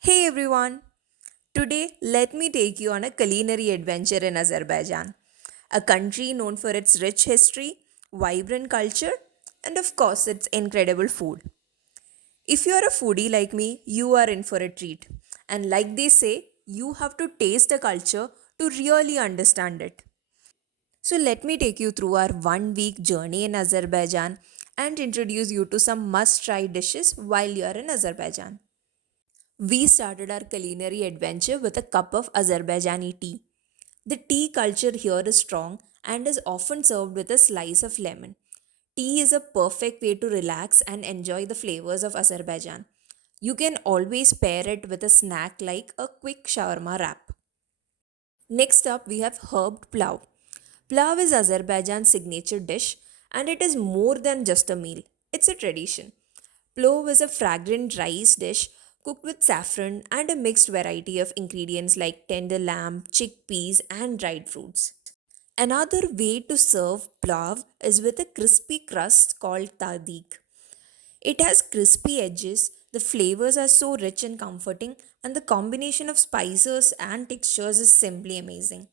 Hey everyone! Today, let me take you on a culinary adventure in Azerbaijan, a country known for its rich history, vibrant culture, and of course, its incredible food. If you are a foodie like me, you are in for a treat. And like they say, you have to taste a culture to really understand it. So, let me take you through our 1 week journey in Azerbaijan and introduce you to some must try dishes while you are in Azerbaijan. We started our culinary adventure with a cup of Azerbaijani tea. The tea culture here is strong and is often served with a slice of lemon. Tea is a perfect way to relax and enjoy the flavors of Azerbaijan. You can always pair it with a snack like a quick shawarma wrap. Next up, we have herbed plow. Plow is Azerbaijan's signature dish and it is more than just a meal, it's a tradition. Plow is a fragrant rice dish cooked with saffron and a mixed variety of ingredients like tender lamb, chickpeas, and dried fruits. Another way to serve plow is with a crispy crust called tadik. It has crispy edges, the flavors are so rich and comforting, and the combination of spices and textures is simply amazing.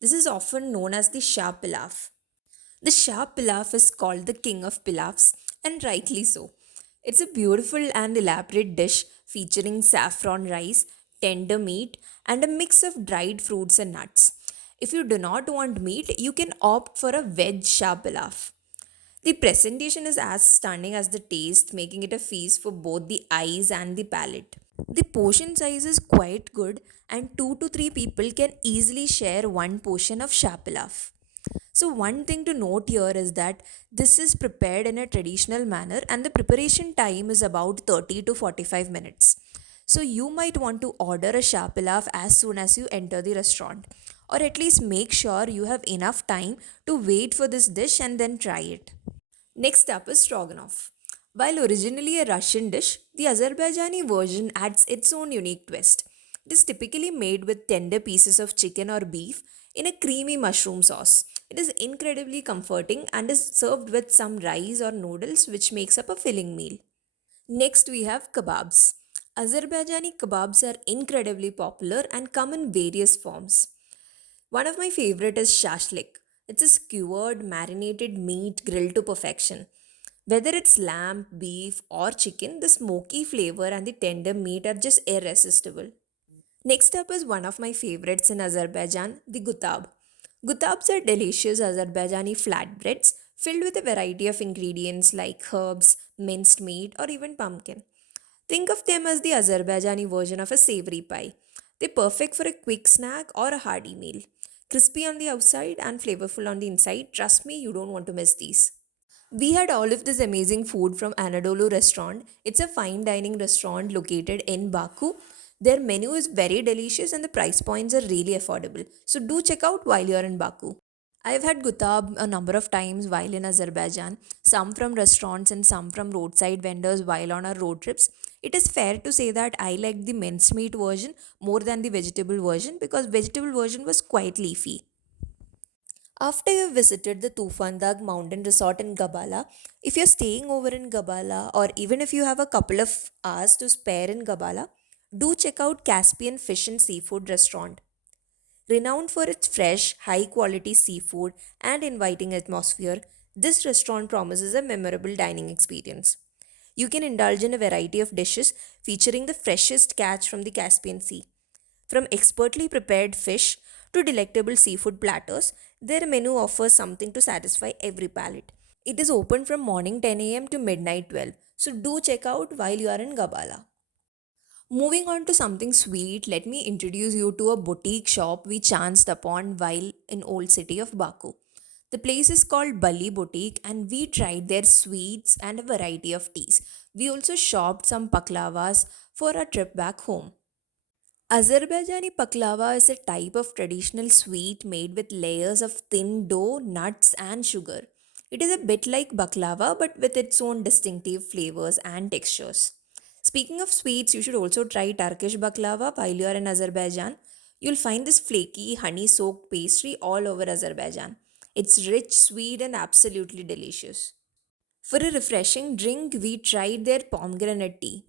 This is often known as the Shaa pilaf. The Shah pilaf is called the king of pilafs, and rightly so. It's a beautiful and elaborate dish featuring saffron rice, tender meat, and a mix of dried fruits and nuts. If you do not want meat, you can opt for a veg Shah pilaf. The presentation is as stunning as the taste, making it a feast for both the eyes and the palate. The portion size is quite good, and 2 to 3 people can easily share one portion of Shah pilaf. So, one thing to note here is that this is prepared in a traditional manner and the preparation time is about 30 to 45 minutes. So, you might want to order a Shah Pilaf as soon as you enter the restaurant, or at least make sure you have enough time to wait for this dish and then try it. Next up is Stroganov. While originally a Russian dish, the Azerbaijani version adds its own unique twist. It is typically made with tender pieces of chicken or beef in a creamy mushroom sauce. It is incredibly comforting and is served with some rice or noodles, which makes up a filling meal. Next, we have kebabs. Azerbaijani kebabs are incredibly popular and come in various forms. One of my favorite is shashlik. It's a skewered, marinated meat grilled to perfection. Whether it's lamb, beef, or chicken, the smoky flavor and the tender meat are just irresistible. Next up is one of my favorites in Azerbaijan, the gutab. Gutabs are delicious Azerbaijani flatbreads filled with a variety of ingredients like herbs, minced meat, or even pumpkin. Think of them as the Azerbaijani version of a savory pie. They're perfect for a quick snack or a hearty meal. Crispy on the outside and flavorful on the inside. Trust me, you don't want to miss these. We had all of this amazing food from Anadolu Restaurant. It's a fine dining restaurant located in Baku. Their menu is very delicious and the price points are really affordable. So do check out while you're in Baku. I've had gutab a number of times while in Azerbaijan, some from restaurants and some from roadside vendors while on our road trips. It is fair to say that I liked the mincemeat version more than the vegetable version because vegetable version was quite leafy. After you've visited the Tufandag Mountain Resort in Gabala, if you're staying over in Gabala or even if you have a couple of hours to spare in Gabala, do check out Caspian Fish and Seafood Restaurant. Renowned for its fresh, high quality seafood and inviting atmosphere, this restaurant promises a memorable dining experience. You can indulge in a variety of dishes featuring the freshest catch from the Caspian Sea. From expertly prepared fish to delectable seafood platters, their menu offers something to satisfy every palate. It is open from morning 10 a.m. to midnight 12, so do check out while you are in Gabala. Moving on to something sweet, let me introduce you to a boutique shop we chanced upon while in Old City of Baku. The place is called Bali Boutique and we tried their sweets and a variety of teas. We also shopped some paklavas for our trip back home. Azerbaijani paklava is a type of traditional sweet made with layers of thin dough, nuts, and sugar. It is a bit like baklava but with its own distinctive flavors and textures. Speaking of sweets, you should also try Turkish baklava while you are in Azerbaijan. You'll find this flaky, honey soaked pastry all over Azerbaijan. It's rich, sweet, and absolutely delicious. For a refreshing drink, we tried their pomegranate tea.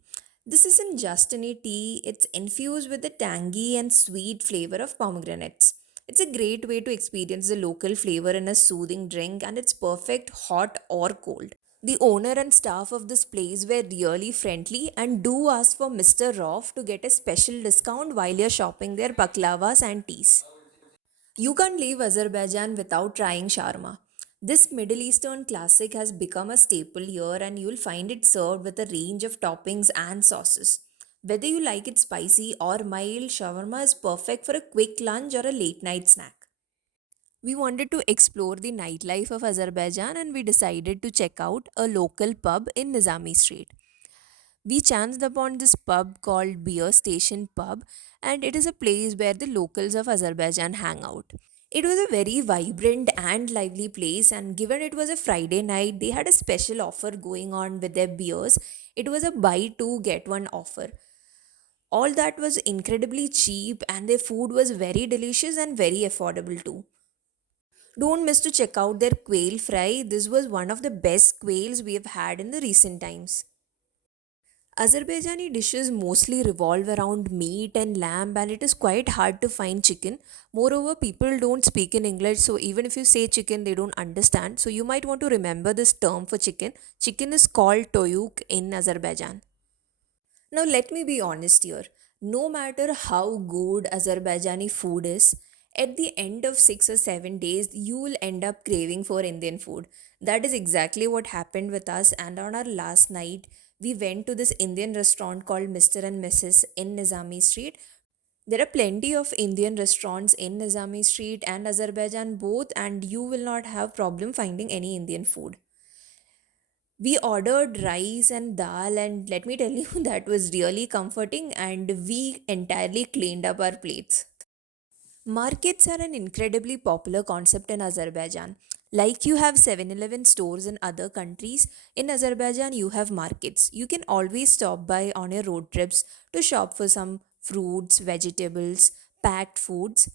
This isn't just any tea, it's infused with the tangy and sweet flavor of pomegranates. It's a great way to experience the local flavor in a soothing drink, and it's perfect hot or cold. The owner and staff of this place were really friendly and do ask for Mr. Roff to get a special discount while you're shopping their paklavas and teas. You can't leave Azerbaijan without trying shawarma. This Middle Eastern classic has become a staple here, and you'll find it served with a range of toppings and sauces. Whether you like it spicy or mild, shawarma is perfect for a quick lunch or a late night snack. We wanted to explore the nightlife of Azerbaijan, and we decided to check out a local pub in Nizami Street. We chanced upon this pub called Beer Station Pub, and it is a place where the locals of Azerbaijan hang out. It was a very vibrant and lively place, and given it was a Friday night, they had a special offer going on with their beers. It was a buy two get one offer. All that was incredibly cheap, and their food was very delicious and very affordable too. Don't miss to check out their quail fry. This was one of the best quails we have had in the recent times. Azerbaijani dishes mostly revolve around meat and lamb, and it is quite hard to find chicken. Moreover, people don't speak in English, so even if you say chicken, they don't understand. So, you might want to remember this term for chicken. Chicken is called toyuk in Azerbaijan. Now, let me be honest here. No matter how good Azerbaijani food is, at the end of 6 or 7 days, you will end up craving for Indian food. That is exactly what happened with us. And on our last night, we went to this Indian restaurant called Mr. and Mrs. in Nizami Street. There are plenty of Indian restaurants in Nizami Street and Azerbaijan both, and you will not have problem finding any Indian food. We ordered rice and dal, and let me tell you, that was really comforting, and we entirely cleaned up our plates. Markets are an incredibly popular concept in Azerbaijan. Like you have 7-Eleven stores in other countries, in Azerbaijan you have markets. You can always stop by on your road trips to shop for some fruits, vegetables, packed foods.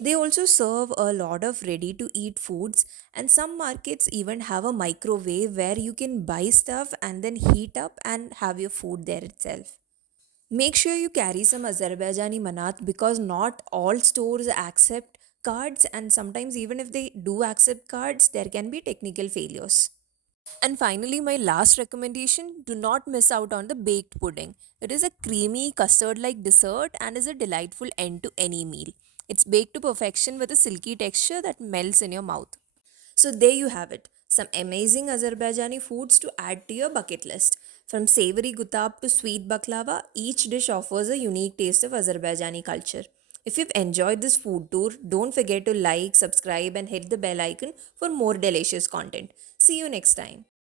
They also serve a lot of ready to eat foods, and some markets even have a microwave where you can buy stuff and then heat up and have your food there itself. Make sure you carry some Azerbaijani manat because not all stores accept cards, and sometimes, even if they do accept cards, there can be technical failures. And finally, my last recommendation, do not miss out on the baked pudding. It is a creamy custard like dessert and is a delightful end to any meal. It's baked to perfection with a silky texture that melts in your mouth. So, there you have it, some amazing Azerbaijani foods to add to your bucket list. From savory gutab to sweet baklava, each dish offers a unique taste of Azerbaijani culture. If you've enjoyed this food tour, don't forget to like, subscribe, and hit the bell icon for more delicious content. See you next time.